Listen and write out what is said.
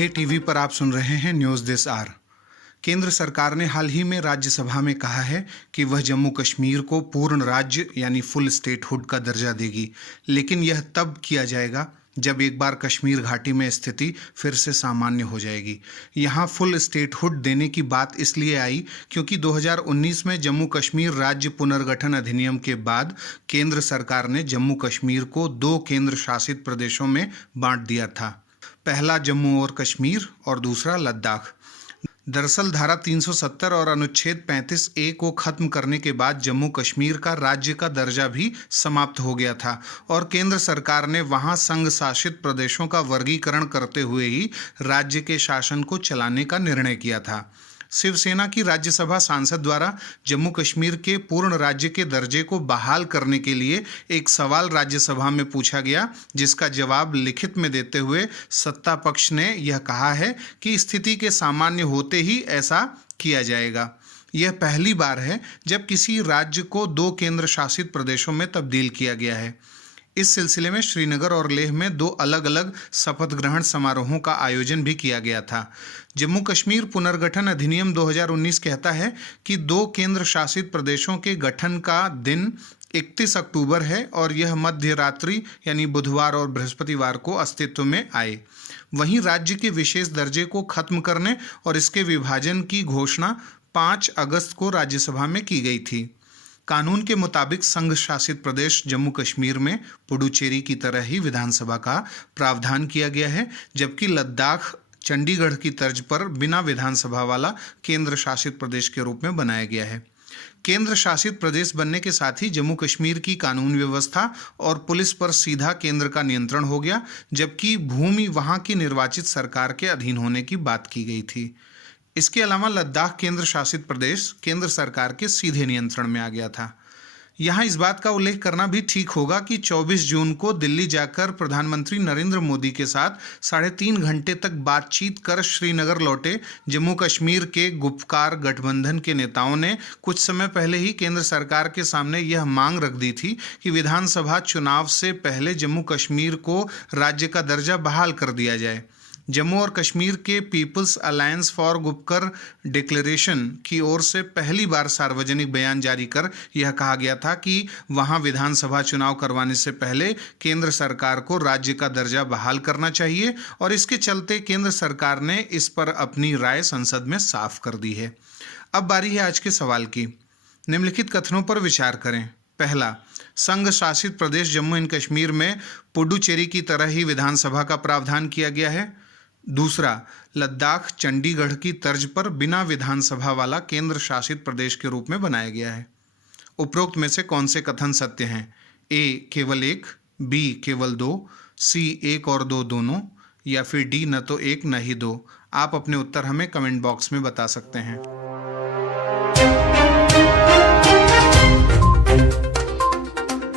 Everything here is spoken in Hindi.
हे टीवी पर आप सुन रहे हैं न्यूज़ दिस आर। केंद्र सरकार ने हाल ही में राज्यसभा में कहा है कि वह जम्मू कश्मीर को पूर्ण राज्य यानी फुल स्टेटहुड का दर्जा देगी, लेकिन यह तब किया जाएगा जब एक बार कश्मीर घाटी में स्थिति फिर से सामान्य हो जाएगी। यहाँ फुल स्टेटहुड देने की बात इसलिए आई क्योंकि 2019 में जम्मू कश्मीर राज्य पुनर्गठन अधिनियम के बाद केंद्र सरकार ने जम्मू कश्मीर को 2 केंद्र शासित प्रदेशों में बांट दिया था, पहला जम्मू और कश्मीर और दूसरा लद्दाख। दरअसल धारा 370 और अनुच्छेद 35A को खत्म करने के बाद जम्मू कश्मीर का राज्य का दर्जा भी समाप्त हो गया था और केंद्र सरकार ने वहां संघ शासित प्रदेशों का वर्गीकरण करते हुए ही राज्य के शासन को चलाने का निर्णय किया था। शिवसेना की राज्यसभा सांसद द्वारा जम्मू कश्मीर के पूर्ण राज्य के दर्जे को बहाल करने के लिए एक सवाल राज्यसभा में पूछा गया, जिसका जवाब लिखित में देते हुए सत्ता पक्ष ने यह कहा है कि स्थिति के सामान्य होते ही ऐसा किया जाएगा। यह पहली बार है जब किसी राज्य को 2 केंद्र शासित प्रदेशों में तब्दील किया गया है। इस सिलसिले में श्रीनगर और लेह में 2 अलग अलग शपथ ग्रहण समारोहों का आयोजन भी किया गया था। जम्मू कश्मीर पुनर्गठन अधिनियम 2019 कहता है कि 2 केंद्र शासित प्रदेशों के गठन का दिन 31 अक्टूबर है और यह मध्य रात्रि यानी बुधवार और बृहस्पतिवार को अस्तित्व में आए। वहीं राज्य के विशेष दर्जे को खत्म करने और इसके विभाजन की घोषणा 5 अगस्त को राज्यसभा में की गई थी। कानून के मुताबिक संघ शासित प्रदेश जम्मू कश्मीर में पुडुचेरी की तरह ही विधानसभा का प्रावधान किया गया है, जबकि लद्दाख चंडीगढ़ की तर्ज पर बिना विधानसभा वाला केंद्र शासित प्रदेश के रूप में बनाया गया है। केंद्र शासित प्रदेश बनने के साथ ही जम्मू कश्मीर की कानून व्यवस्था और पुलिस पर सीधा केंद्र का नियंत्रण हो गया, जबकि भूमि वहां की निर्वाचित सरकार के अधीन होने की बात की गई थी। इसके अलावा लद्दाख केंद्र शासित प्रदेश केंद्र सरकार के सीधे नियंत्रण में आ गया था। यहाँ इस बात का उल्लेख करना भी ठीक होगा कि 24 जून को दिल्ली जाकर प्रधानमंत्री नरेंद्र मोदी के साथ 3.5 घंटे तक बातचीत कर श्रीनगर लौटे जम्मू कश्मीर के गुपकार गठबंधन के नेताओं ने कुछ समय पहले ही केंद्र सरकार के सामने यह मांग रख दी थी कि विधानसभा चुनाव से पहले जम्मू कश्मीर को राज्य का दर्जा बहाल कर दिया जाए। जम्मू और कश्मीर के people's alliance for Gupkar declaration की ओर से पहली बार सार्वजनिक बयान जारी कर यह कहा गया था कि वहां विधानसभा चुनाव करवाने से पहले केंद्र सरकार को राज्य का दर्जा बहाल करना चाहिए और इसके चलते केंद्र सरकार ने इस पर अपनी राय संसद में साफ कर दी है। अब बारी है आज के सवाल की। निम्नलिखित कथनों पर विचार करें। पहला, संघ शासित प्रदेश जम्मू एंड कश्मीर में पुडुचेरी की तरह ही विधानसभा का प्रावधान किया गया है। दूसरा, लद्दाख चंडीगढ़ की तर्ज पर बिना विधानसभा वाला केंद्र शासित प्रदेश के रूप में बनाया गया है। उपरोक्त में से कौन से कथन सत्य हैं? ए केवल 1, बी केवल 2, सी 1 और 2 दोनों, या फिर डी न तो 1 न ही 2। आप अपने उत्तर हमें कमेंट बॉक्स में बता सकते हैं।